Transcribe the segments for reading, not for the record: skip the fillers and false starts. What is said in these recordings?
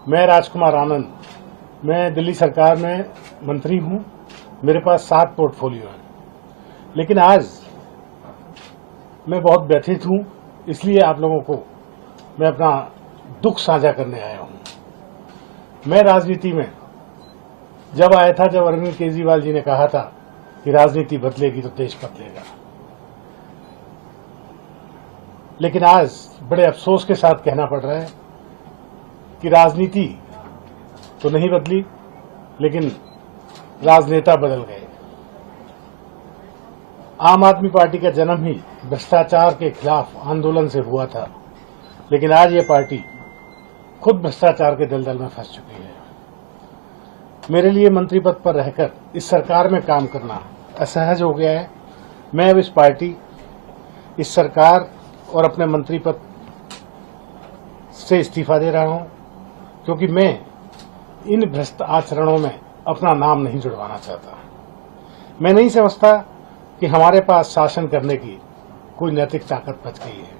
मैं राजकुमार आनंद, मैं दिल्ली सरकार में मंत्री हूं। मेरे पास 7 पोर्टफोलियो हैं, लेकिन आज मैं बहुत व्यथित हूं। इसलिए आप लोगों को मैं अपना दुख साझा करने आया हूं। मैं राजनीति में जब आया था, जब अरविंद केजरीवाल जी ने कहा था कि राजनीति बदलेगी तो देश बदलेगा, लेकिन आज बड़े अफसोस के साथ कहना पड़ रहा है कि राजनीति तो नहीं बदली, लेकिन राजनेता बदल गए। आम आदमी पार्टी का जन्म ही भ्रष्टाचार के खिलाफ आंदोलन से हुआ था, लेकिन आज ये पार्टी खुद भ्रष्टाचार के दलदल में फंस चुकी है। मेरे लिए मंत्री पद पर रहकर इस सरकार में काम करना असहज हो गया है। मैं अब इस पार्टी, इस सरकार और अपने मंत्री पद से इस्तीफा दे रहा हूं, क्योंकि मैं इन भ्रष्ट आचरणों में अपना नाम नहीं जुड़वाना चाहता। मैं नहीं समझता कि हमारे पास शासन करने की कोई नैतिक ताकत बच गई है।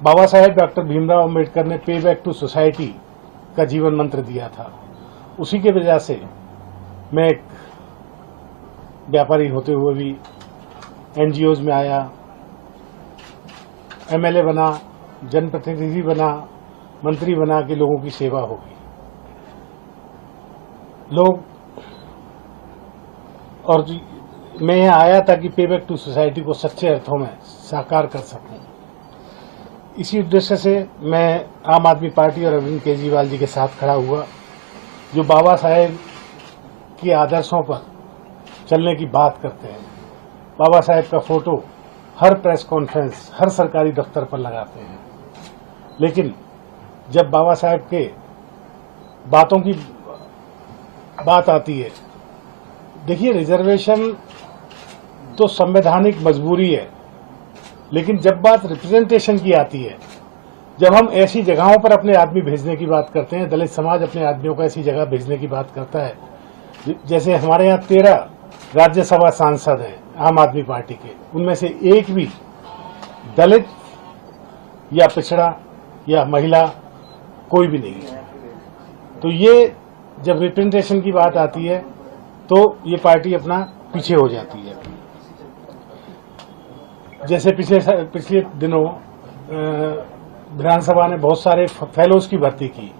बाबा साहेब डॉक्टर भीमराव अम्बेडकर ने पे बैक टू सोसाइटी का जीवन मंत्र दिया था। उसी के वजह से मैं एक व्यापारी होते हुए भी एनजीओज में आया, एमएलए बना, जनप्रतिनिधि बना, मंत्री बना कि लोगों की सेवा होगी। और मैं यहाँ आया था कि पे बैक टू सोसाइटी को सच्चे अर्थों में साकार कर सकूं। इसी उद्देश्य से मैं आम आदमी पार्टी और अरविंद केजरीवाल जी के साथ खड़ा हुआ, जो बाबा साहेब के आदर्शों पर चलने की बात करते हैं। बाबा साहेब का फोटो हर प्रेस कॉन्फ्रेंस, हर सरकारी दफ्तर पर लगाते हैं, लेकिन जब बाबा साहेब के बातों की बात आती है, देखिए रिजर्वेशन तो संवैधानिक मजबूरी है, लेकिन जब बात रिप्रेजेंटेशन की आती है, जब हम ऐसी जगहों पर अपने आदमी भेजने की बात करते हैं, दलित समाज अपने आदमियों को ऐसी जगह भेजने की बात करता है, जैसे हमारे यहाँ 13 राज्यसभा सांसद हैं आम आदमी पार्टी के, उनमें से एक भी दलित या पिछड़ा या महिला कोई भी नहीं है। तो ये जब रिप्रेजेंटेशन की बात आती है तो ये पार्टी अपना पीछे हो जाती है। जैसे पिछले दिनों विधानसभा ने बहुत सारे फेलोज की भर्ती की,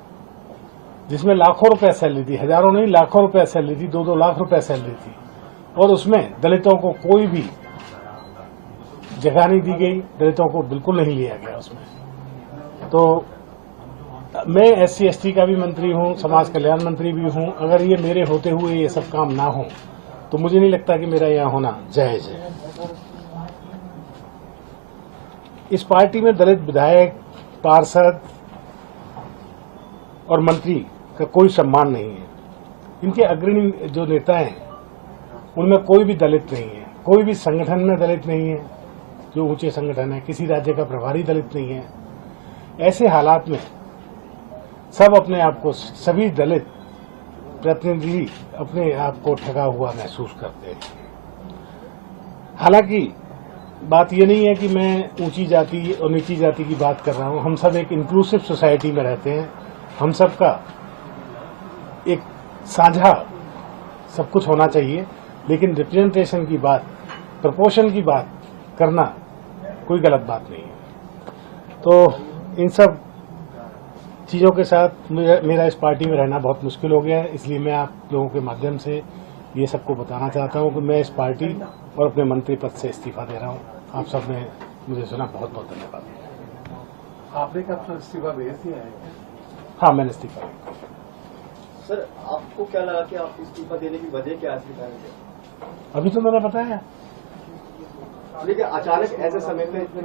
जिसमें लाखों रुपए सैलरी थी, हजारों नहीं लाखों रुपए सैलरी थी, 2-2 लाख रुपए सैलरी थी, और उसमें दलितों को कोई भी जगह नहीं दी गई, दलितों को बिल्कुल नहीं लिया गया उसमें। तो मैं SC ST का भी मंत्री हूं, समाज कल्याण मंत्री भी हूं। अगर ये मेरे होते हुए ये सब काम ना हो तो मुझे नहीं लगता कि मेरा यहाँ होना जायज है। इस पार्टी में दलित विधायक, पार्षद और मंत्री का कोई सम्मान नहीं है। इनके अग्रणी जो नेता हैं उनमें कोई भी दलित नहीं है, कोई भी संगठन में दलित नहीं है, जो ऊंचे संगठन है, किसी राज्य का प्रभारी दलित नहीं है। ऐसे हालात में सब अपने आप को, सभी दलित प्रतिनिधि अपने आप को ठगा हुआ महसूस करते हैं। हालांकि बात यह नहीं है कि मैं ऊंची जाति और नीची जाति की बात कर रहा हूं। हम सब एक इंक्लूसिव सोसाइटी में रहते हैं। हम सबका एक साझा सब कुछ होना चाहिए, लेकिन रिप्रेजेंटेशन की बात, प्रपोर्शन की बात करना कोई गलत बात नहीं है। तो इन सब चीज़ों के साथ मेरा इस पार्टी में रहना बहुत मुश्किल हो गया है। इसलिए मैं आप लोगों के माध्यम से ये सबको बताना चाहता हूँ कि मैं इस पार्टी और अपने मंत्री पद से इस्तीफा दे रहा हूँ। आप सब ने मुझे सुना, बहुत बहुत धन्यवाद। आपने कब इस्तीफा भेज दिया है? हाँ, मैंने इस्तीफा। सर, आपको क्या लगा कि आप इस्तीफा देने की वजह क्या है? अभी तो मैंने बताया। लेकिन अचानक ऐसे समय पे